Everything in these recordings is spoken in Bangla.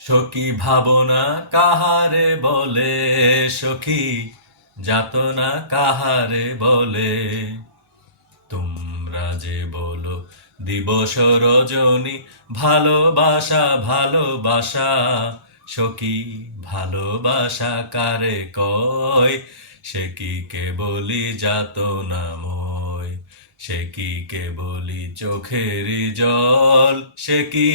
সখী ভাবনা কাহারে বলে, সখী যাতনা কাহারে বলে। তোমরা যে বলো দিবস রজনী, ভালোবাসা ভালোবাসা, সখী ভালোবাসা কারে কয়? সে কি কেবলি যাতনাময়, সে কি কেবলি চোখেরই জল, সে কি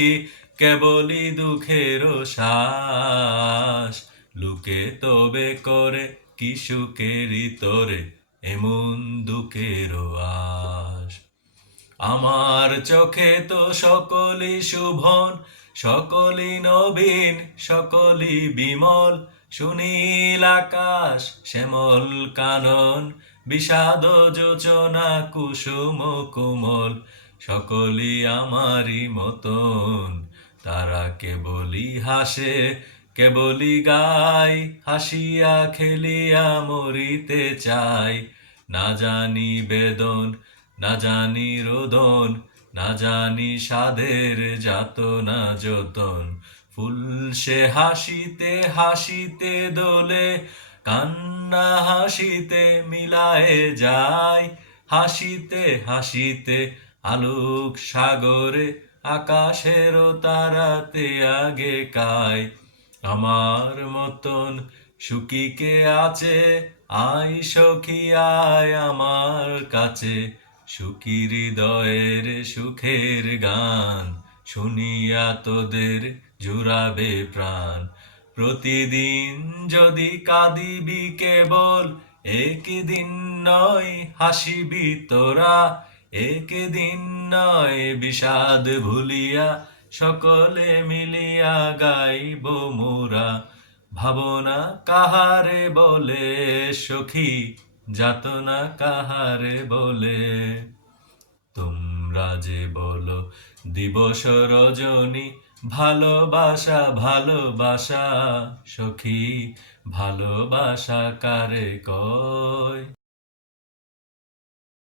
কেবলি দুঃখের শ্বাস। লুকে তবে করে কি সুখেরই তোরে এমন দুঃখের আশ। আমার চোখে তো সকলই শুভন, সকলই নবীন, সকলই বিমল। সুনীল আকাশ শ্যামল কানন, বিষাদ যোচনা কুসুম কোমল। সকলই আমারই মতন, তারা কেবলই হাসে কেবলই গায়। হাসিয়া খেলিয়া মরিতে চায়, না জানি বেদন না জানি রোদন, না জানি সাধের যাতনা যতন। ফুল সে হাসিতে হাসিতে দোলে, কান্না হাসিতে মিলায়ে যায়। হাসিতে হাসিতে আলোক সাগরে, আকাশের তারাতে আগে কায়। আমার মতন সুখী কে আছে, আয় সখী আয় আমার কাছে। সুখী হৃদয়ের সুখের গান, শুনিয়া তোদের জুড়াবে প্রাণ। প্রতিদিন যদি কাঁদিবি কেবল, একদিন নয় হাসিবি তোরা। একদিন নয় বিষাদ ভুলিয়া, সকলে মিলিয়া গাইব মোরা। ভাবনা কাহারে বলে, সখী যাতনা কাহারে বলে। তোমরা যে বলো দিবস রজনী, ভালোবাসা ভালোবাসা, সখী ভালোবাসা কারে কয়?